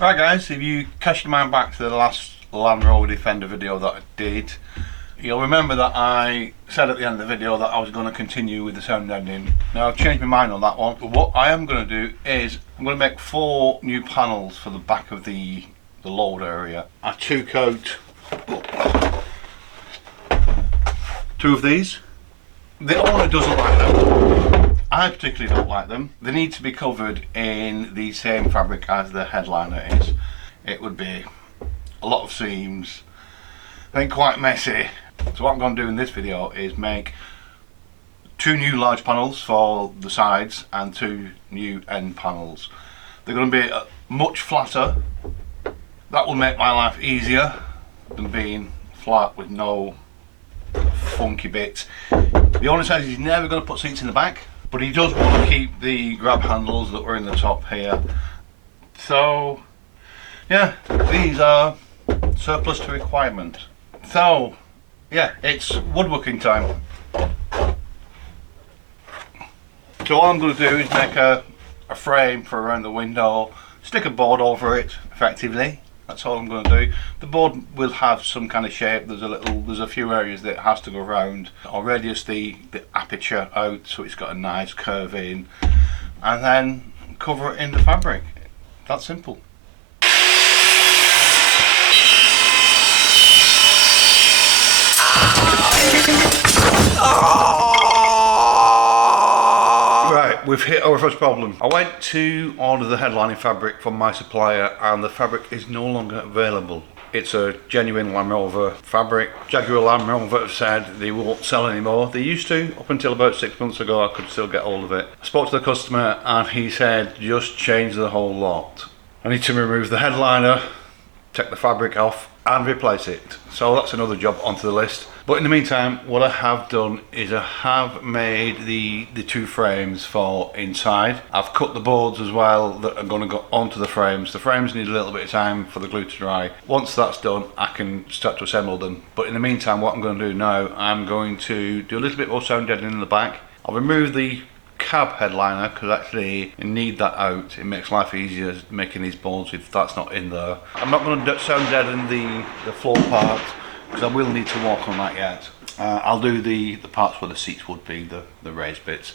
Right guys, if you cast your mind back to the last Land Rover Defender video that I did, you'll remember that I said at the end of the video that I was going to continue with the sound deadening. Now I've changed my mind on that one, but what I am going to do is I'm going to make 4 new panels for the back of the load area. I 2-coat 2 of these. The owner doesn't like them. I particularly don't like them. They need to be covered in the same fabric as the headliner is. It would be a lot of seams, I think quite messy. So what I'm going to do in this video is make 2 new large panels for the sides and 2 new end panels. They're going to be much flatter. That will make my life easier than being flat with no funky bits. The owner says he's never going to put seats in the back, but he does want to keep the grab handles that were in the top here. So yeah, these are surplus to requirement. So yeah, it's woodworking time. So all I'm going to do is make a frame for around the window, stick a board over it effectively. That's all I'm going to do. The board will have some kind of shape. There's a few areas that it has to go around. I'll radius the aperture out so it's got a nice curve in, and then cover it in the fabric. That's simple. Right, we've hit our first problem. I went to order the headlining fabric from my supplier and the fabric is no longer available. It's a genuine Land Rover fabric. Jaguar Land Rover have said they won't sell anymore. They used to, up until about 6 months ago I could still get hold of it. I spoke to the customer and he said just change the whole lot. I need to remove the headliner, take the fabric off and replace it. So that's another job onto the list. But in the meantime, what I have done is I have made the 2 frames for inside. I've cut the boards as well that are going to go onto the frames. The frames need a little bit of time for the glue to dry. Once that's done, I can start to assemble them. But in the meantime, what I'm going to do now, I'm going to do a little bit more sound deadening in the back. I'll remove the cab headliner because actually I need that out. It makes life easier making these boards if that's not in there. I'm not going to sound deaden the floor part because I will need to walk on that yet. I'll do the parts where the seats would be, the raised bits.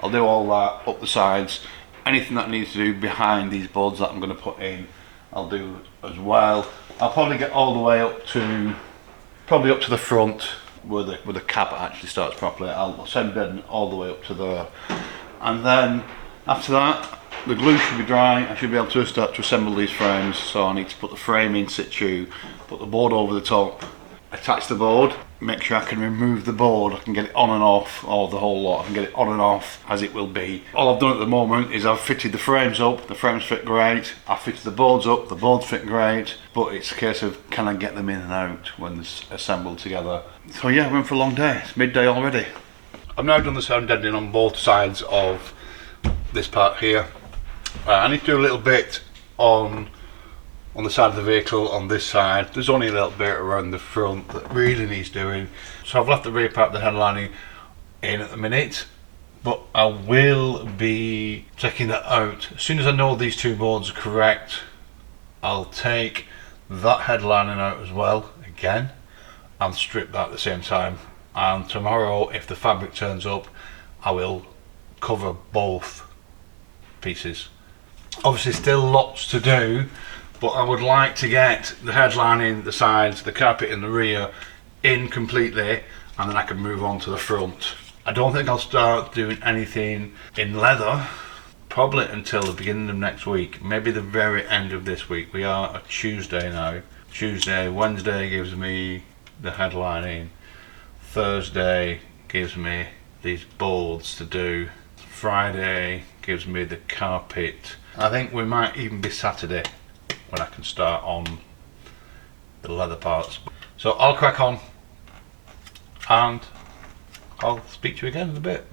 I'll do all that up the sides. Anything that needs to do behind these boards that I'm going to put in, I'll do as well. I'll probably get all the way up to the front where the cab actually starts properly. I'll send it all the way up to there, and then after that the glue should be dry. I should be able to start to assemble these frames. So I need to put the frame in situ, put the board over the top, attach the board, make sure I can remove the board. I can get it on and off, or the whole lot. I can get it on and off as it will be. All I've done at the moment is I've fitted the frames up. The frames fit great. I've fitted the boards up. The boards fit great. But it's a case of can I get them in and out when they're assembled together. So yeah, I went for a long day. It's midday already. I've now done the sound deadening on both sides of this part here. I need to do a little bit on the side of the vehicle on this side. There's only a little bit around the front that really needs doing. So I've left the rear part of the headlining in at the minute, but I will be checking that out. As soon as I know these 2 boards are correct, I'll take that headlining out as well again and strip that at the same time. And tomorrow, if the fabric turns up, I will cover both pieces. Obviously still lots to do, but I would like to get the headlining, the sides, the carpet in the rear in completely, and then I can move on to the front. I don't think I'll start doing anything in leather probably until the beginning of next week, maybe the very end of this week. We are a Tuesday now. Wednesday gives me the headlining, Thursday gives me these boards to do, Friday gives me the carpet. I think we might even be Saturday when I can start on the leather parts. So I'll crack on and I'll speak to you again in a bit.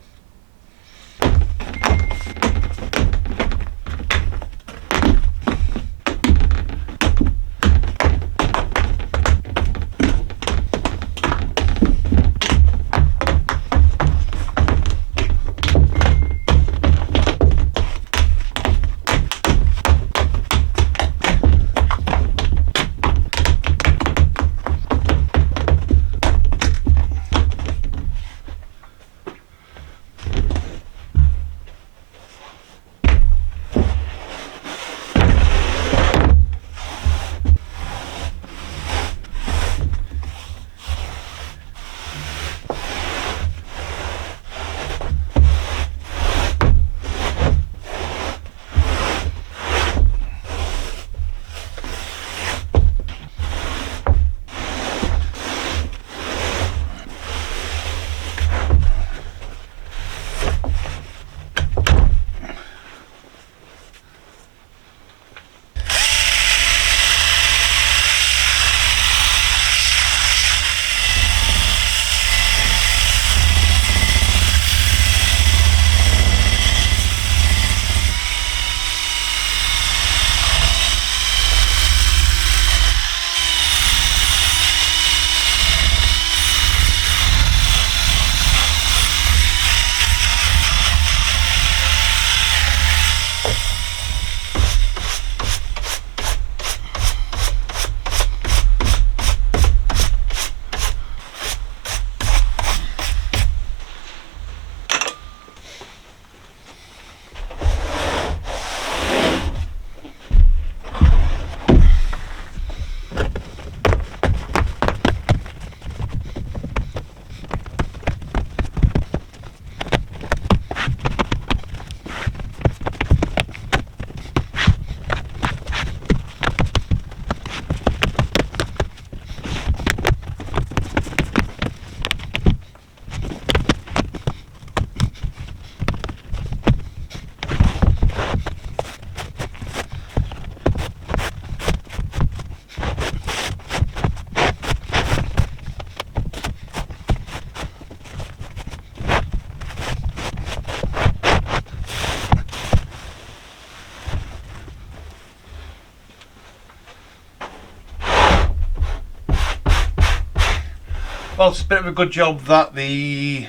Well, it's a bit of a good job that the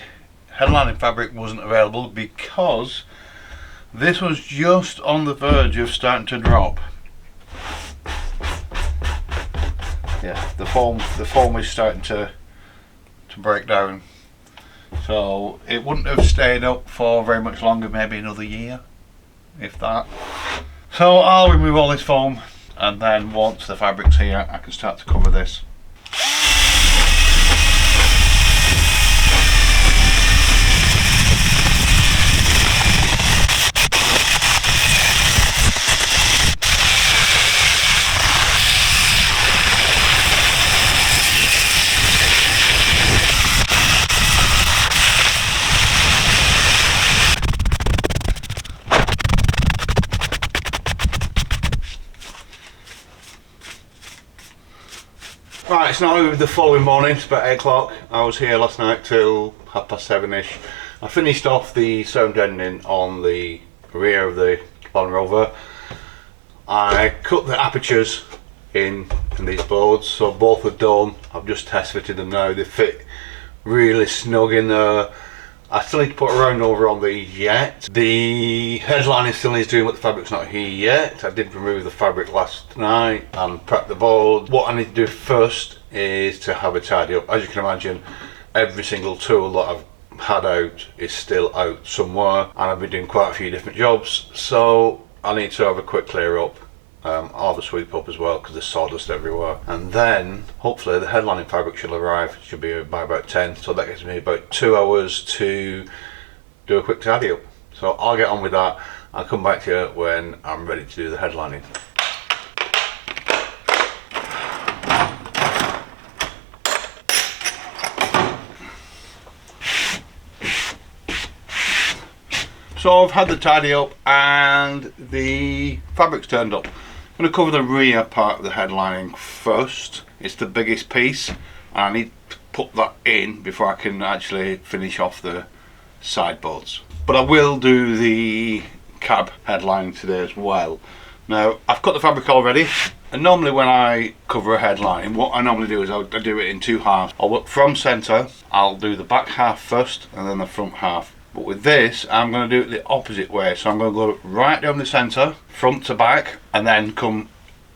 headlining fabric wasn't available, because this was just on the verge of starting to drop. Yeah, the foam is starting to break down. So it wouldn't have stayed up for very much longer, maybe another year, if that. So I'll remove all this foam, and then once the fabric's here, I can start to cover this. Right, it's now the following morning, it's about 8 o'clock. I was here last night till 7:30ish. I finished off the sound deadening on the rear of the Land Rover. I cut the apertures in these boards, so both are done. I've just test fitted them now. They fit really snug in there. I still need to put a round over on these yet. The headlining still needs doing, but the fabric's not here yet. I did remove the fabric last night and prep the board. What I need to do first is to have a tidy up. As you can imagine, every single tool that I've had out is still out somewhere, and I've been doing quite a few different jobs, so I need to have a quick clear up. I'll have a sweep up as well, because there's sawdust everywhere, and then hopefully the headlining fabric should arrive. It should be by about 10, so that gives me about 2 hours to do a quick tidy up. So I'll get on with that. I'll come back to you when I'm ready to do the headlining. So I've had the tidy up and the fabric's turned up. I'm going to cover the rear part of the headlining first. It's the biggest piece, and I need to put that in before I can actually finish off the sideboards. But I will do the cab headlining today as well. Now, I've cut the fabric already, and normally when I cover a headlining, what I normally do is I do it in 2 halves. I'll work from centre, I'll do the back half first and then the front half. But with this, I'm going to do it the opposite way. So I'm going to go right down the centre, front to back, and then come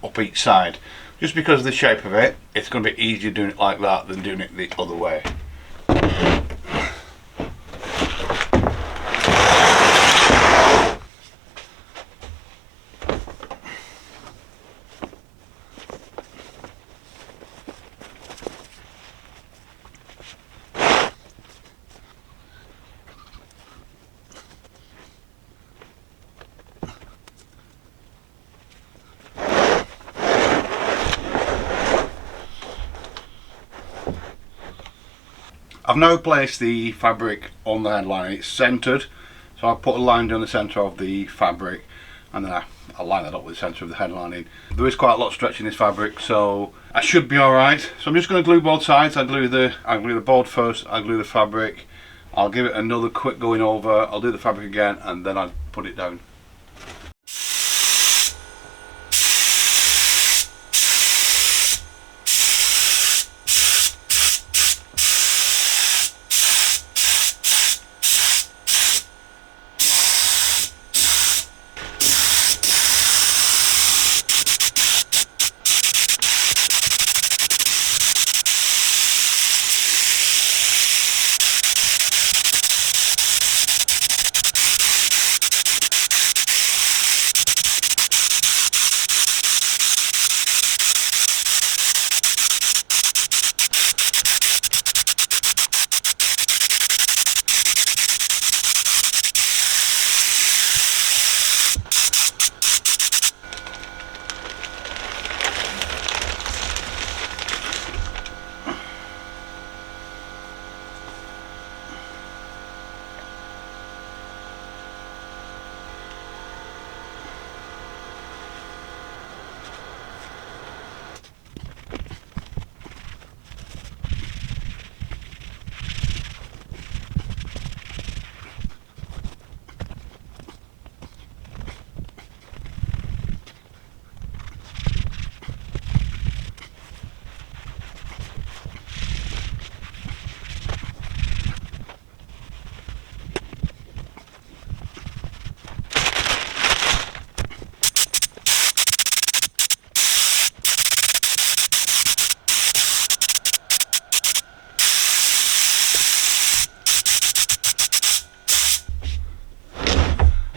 up each side. Just because of the shape of it, it's going to be easier doing it like that than doing it the other way. I've now placed the fabric on the headline. It's centred, so I put a line down the centre of the fabric, and then I line that up with the centre of the headlining. There is quite a lot of stretch in this fabric, so I should be alright. So I'm just going to glue both sides. I glue the board first, I glue the fabric, I'll give it another quick going over, I'll do the fabric again, and then I'll put it down.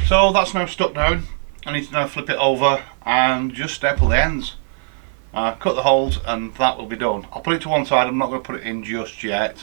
So that's now stuck down. I need to now flip it over and just staple the ends. Cut the holes and that will be done. I'll put it to one side, I'm not going to put it in just yet.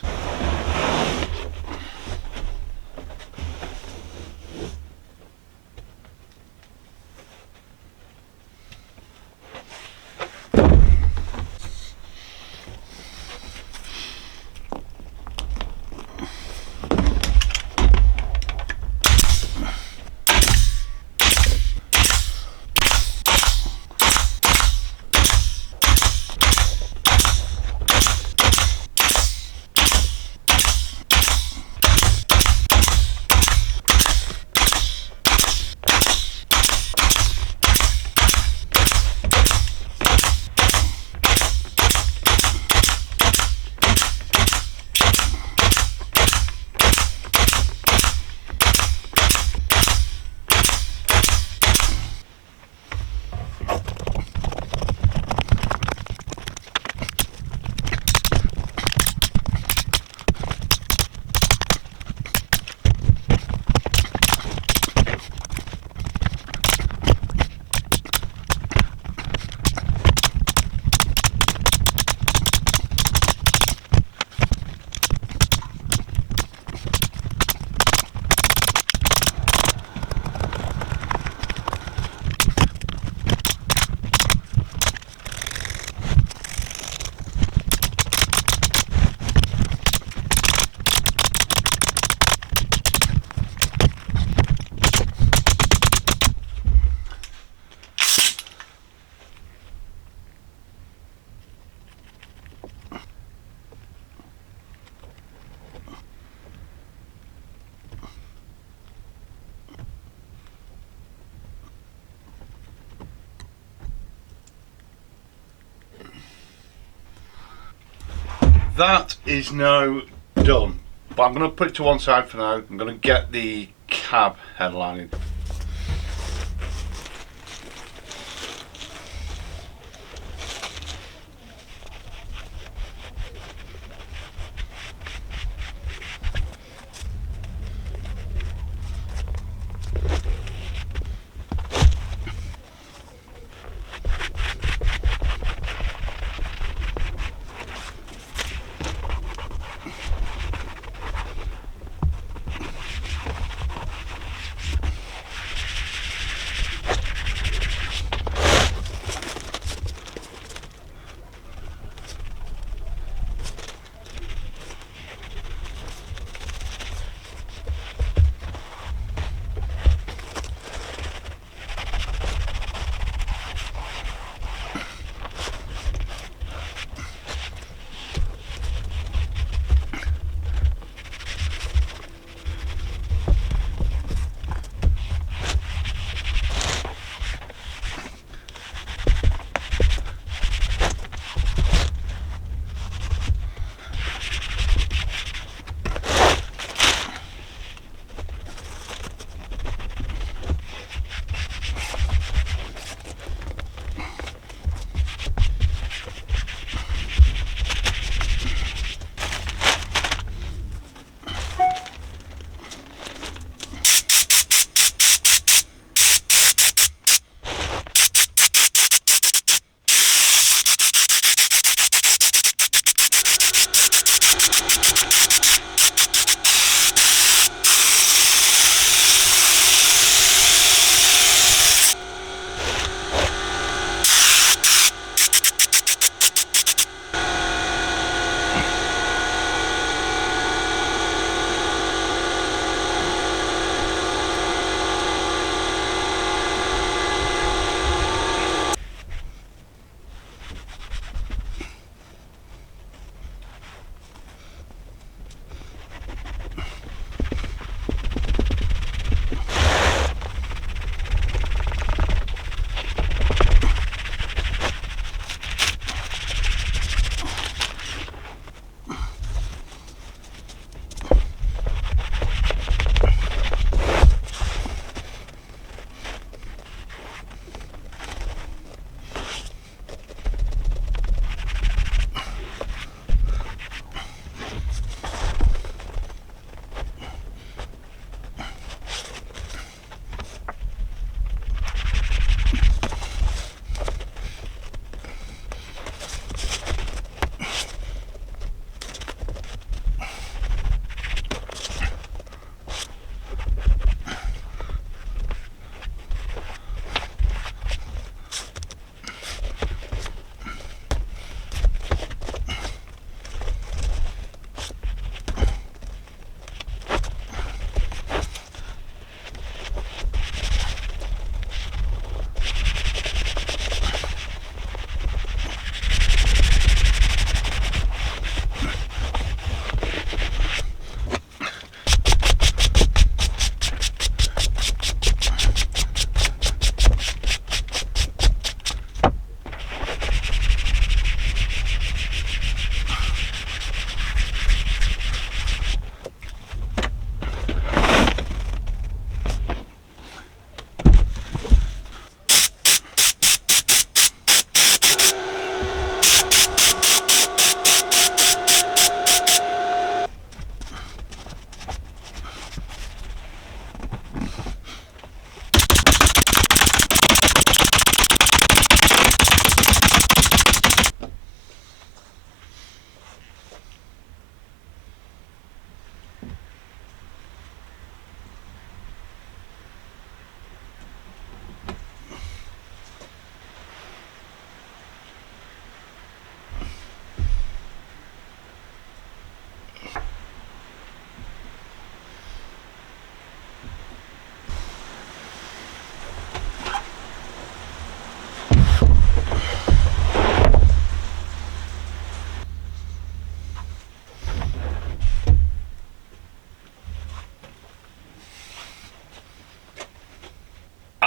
That is now done, but I'm going to put it to one side for now. I'm going to get the cab headlining.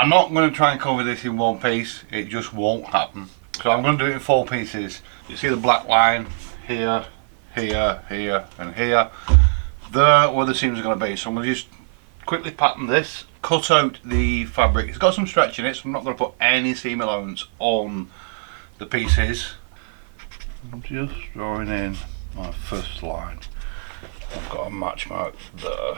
I'm not going to try and cover this in one piece, it just won't happen. So I'm going to do it in 4 pieces. You see the black line here, here, here and here. There where the seams are going to be. So I'm going to just quickly pattern this, cut out the fabric. It's got some stretch in it, so I'm not going to put any seam allowance on the pieces. I'm just drawing in my first line. I've got a match mark there.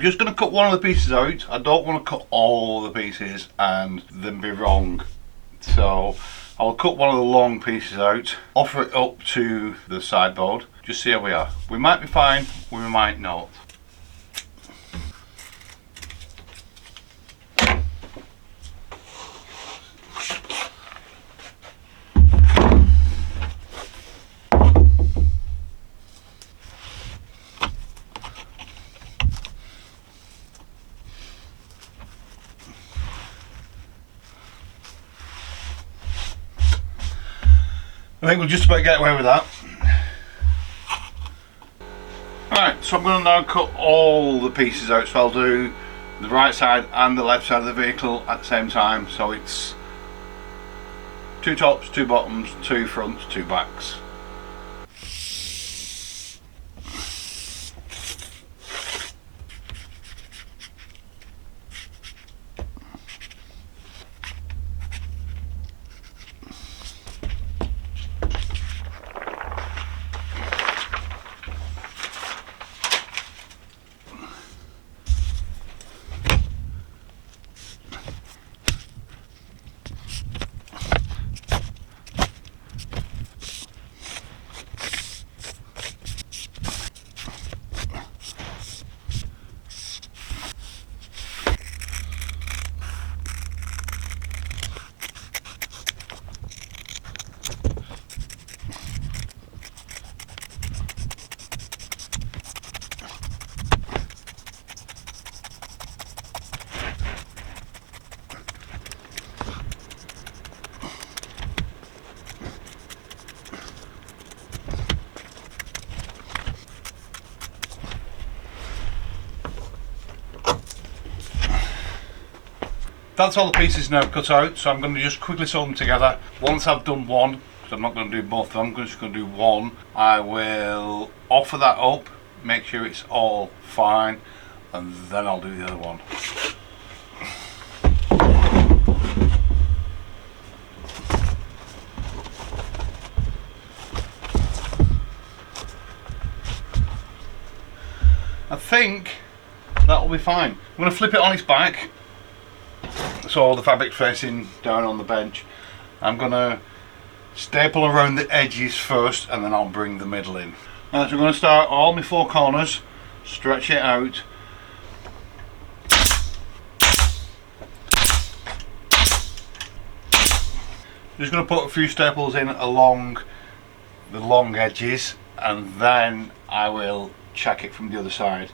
I'm just going to cut one of the pieces out. I don't want to cut all the pieces and then be wrong. So I'll cut one of the long pieces out, offer it up to the sideboard, just see how we are. We might be fine, we might not. I think we'll just about get away with that. Right, so I'm going to now cut all the pieces out, so I'll do the right side and the left side of the vehicle at the same time, so it's 2 tops, 2 bottoms, 2 fronts, 2 backs. That's all the pieces now cut out, so I'm going to just quickly sew them together. Once I've done one, because I'm not going to do both of them, I'm just going to do one, I will offer that up, make sure it's all fine, and then I'll do the other one. I think that'll be fine. I'm going to flip it on its back, so the fabric's facing down on the bench. I'm going to staple around the edges first and then I'll bring the middle in. Right, so I'm going to start all my 4 corners, stretch it out. Just going to put a few staples in along the long edges and then I will check it from the other side.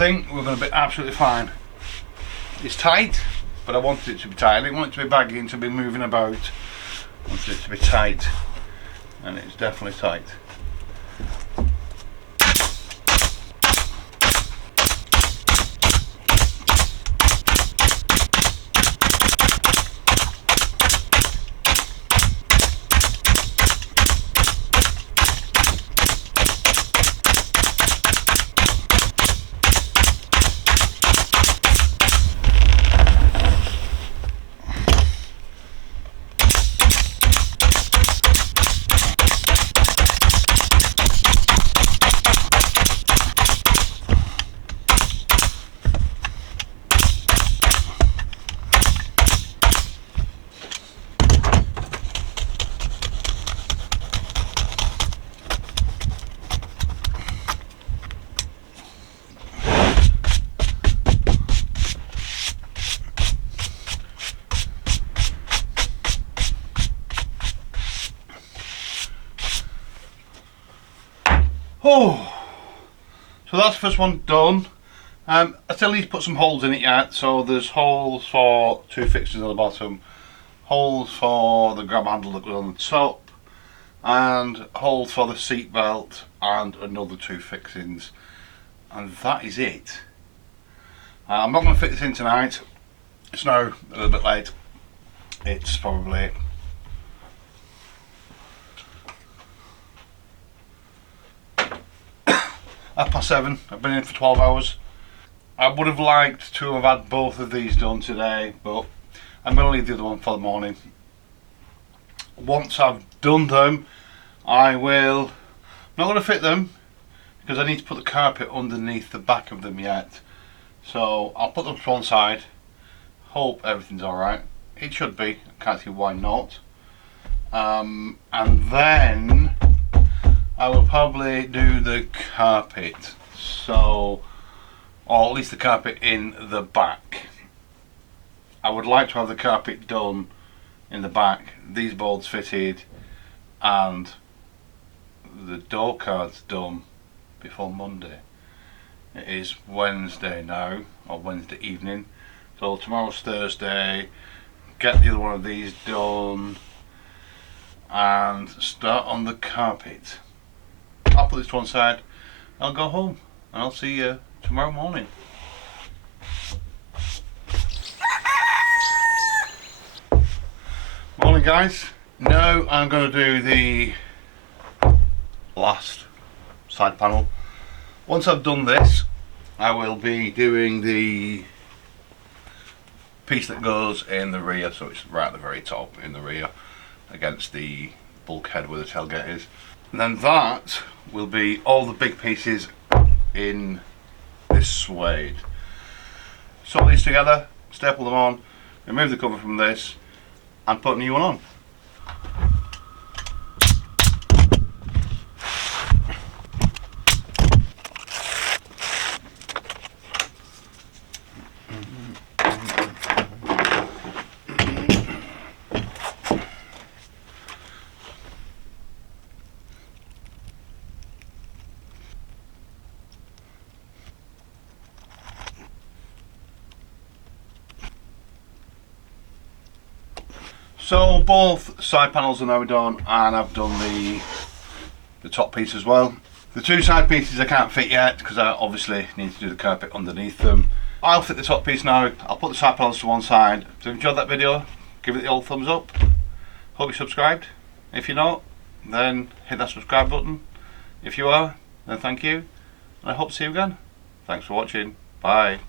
think we're going to be absolutely fine. It's tight, but I wanted it to be tight. I didn't want it to be baggy and to be moving about. I wanted it to be tight, and it's definitely tight. Oh, so that's the first one done. I still need to put some holes in it yet. So there's holes for 2 fixtures on the bottom, holes for the grab handle that goes on the top, and holes for the seat belt, and another 2 fixings, and that is it. I'm not going to fit this in tonight. It's now a little bit late. It's probably ⅀7. I've been in for 12 hours. I would have liked to have had both of these done today, but I'm going to leave the other one for the morning. Once I've done them, I'm not going to fit them because I need to put the carpet underneath the back of them yet. So I'll put them to one side, hope everything's alright. It should be, I can't see why not. And then I will probably do the carpet, so, or at least the carpet in the back. I would like to have the carpet done in the back, these boards fitted, and the door cards done before Monday. It is Wednesday now, or Wednesday evening, so tomorrow's Thursday. Get the other one of these done and start on the carpet. I'll put this to one side, I'll go home, and I'll see you tomorrow morning. Morning guys. Now I'm going to do the last side panel. Once I've done this, I will be doing the piece that goes in the rear, so it's right at the very top in the rear against the bulkhead where the tailgate is. And then that will be all the big pieces in this suede. Sew these together, staple them on, remove the cover from this, and put a new one on. So both side panels are now done, and I've done the top piece as well. The 2 side pieces I can't fit yet because I obviously need to do the carpet underneath them. I'll fit the top piece now. I'll put the side panels to one side. So if you enjoyed that video, give it the old thumbs up. Hope you're subscribed. If you're not, then hit that subscribe button. If you are, then thank you. And I hope to see you again. Thanks for watching. Bye.